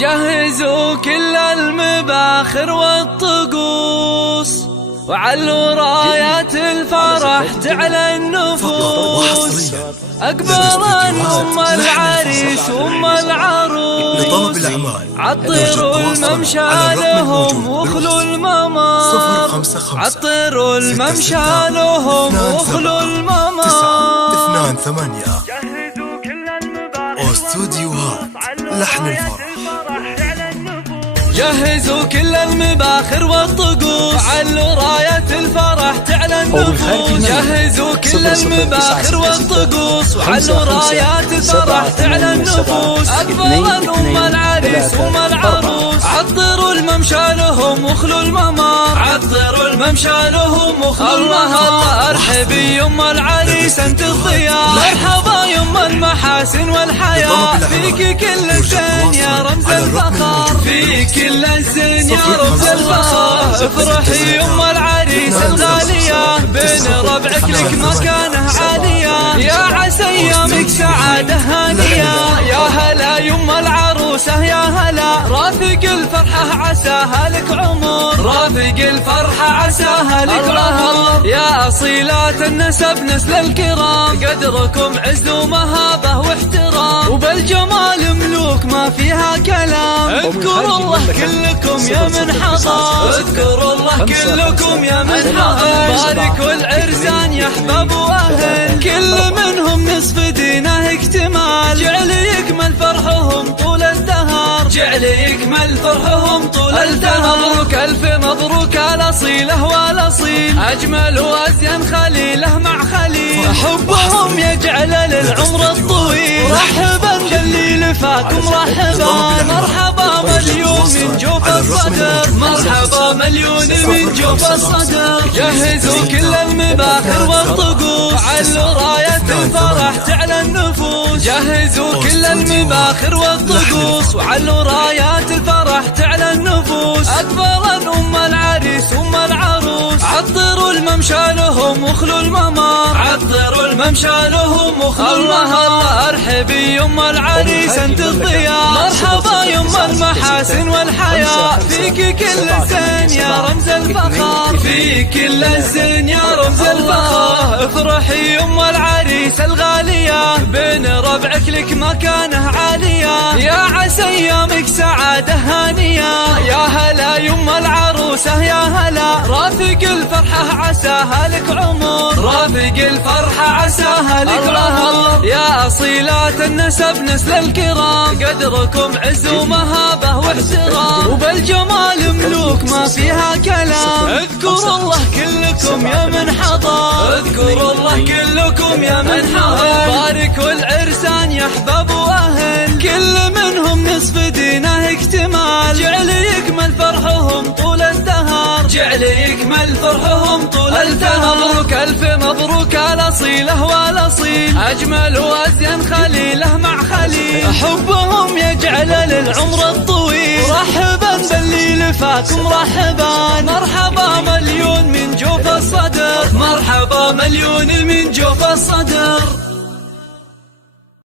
جهزوا كل المباخر والطقوس وعلوا رايات الفرح تعلى النفوس. أكبر أم العريس وأم العروس عطروا الممشى لهم واخلوا الممر. عطروا الممشى لهم واخلوا الممر. 228 جهزوا كل المباخر استوديوهات لحن الفرح. جهزوا كل المباخر والطقوس علوا راية الفرح تعلى النفوس. جهزوا كل المباخر والطقوس وعلوا رايات الفرح تعلى النفوس. أكبر أم العريس وأم العروس عطروا الممشى لهم واخلوا الممر. عطروا الممشى لهم واخلوا الممر. ارحبي يم العريس انت الضياء، مرحبا يم المحاسن والحياة. فيك كل الزين يا رمز الفخر، فيك كل الزين يا رمز الفخر. افرحي يم العريس الغالية، بين ربعك لك مكانه عالية. يا عسى ايامك سعادة هانية، يا هلا يم العروسة يا هلا. رافق الفرحة عساها لك عمر، رافق الفرحة عساها لك عمر. يا أصيلات النسب نسل الكرام، قدركم عز ومهابة واحترام. وبالجمال ملوك ما فيها كلام. اذكروا الله كلكم يا من حضر، اذكروا الله كلكم يا من حضر. باركوا العرسان يا احباب واهل، كل منهم نصف دينه اكتمال. جعل يكمل فرحهم طول الدهر، جعل يكمل فرحهم طول الدهر. مبروك الف مبروك الاصيله والاصيل، اجمل وازين خليله مع خليل. حبهم يجعل للعمر الطويل، مرحبا باللي لفاكم مرحبا. مرحبا مليون من جوف الصدر، مرحبا مليون من جوف الصدر. جهزوا كل المباخر والطقوس علوا راية الفرح تعلى النفوس. جهزوا كل المباخر والطقوس وعلوا رايات الفرح تعلى النفوس. أكبر أم العريس وأم العروس عطروا الممشى لهم واخلوا الممر. عطروا الممشى لهم واخلوا الممر. ارحبي يم العريس انت الضياء، مرحبا يم المحاسن والحياة. فيك كل الزين يا رمز الفخر، فيك كل الزين يا رمز الفخر. افرحي يم العريس الغالية، بين ربعك لك مكانه عالية. يا عسى ايامك سعادة هانية، يا هلا يم العروسة يا هلا. رافق الفرحة عساها لك عمر، رافق الفرحة عساها لك عمر. يا أصيلات النسب نسل الكرام، قدركم عز ومهابة واحترام. وبالجمال ملوك ما فيها كلام. اذكروا الله كلكم يا من حضر، اذكروا الله كلكم يا من حضر. باركوا العرسان يا احباب واهل، كل منهم نصف دينه اكتمال. جعل يكمل فرحهم طول الدهر، جعل يكمل فرحهم طول الدهر. مبروك الف مبروك الاصيله والاصيل، اجمل وازين خليله مع خليل. حبهم يجعل للعمر الطويل، مرحبا باللي لفاكم مرحبا. مرحبا مليون من جوف الصدر، مرحبا مليون من جوف الصدر.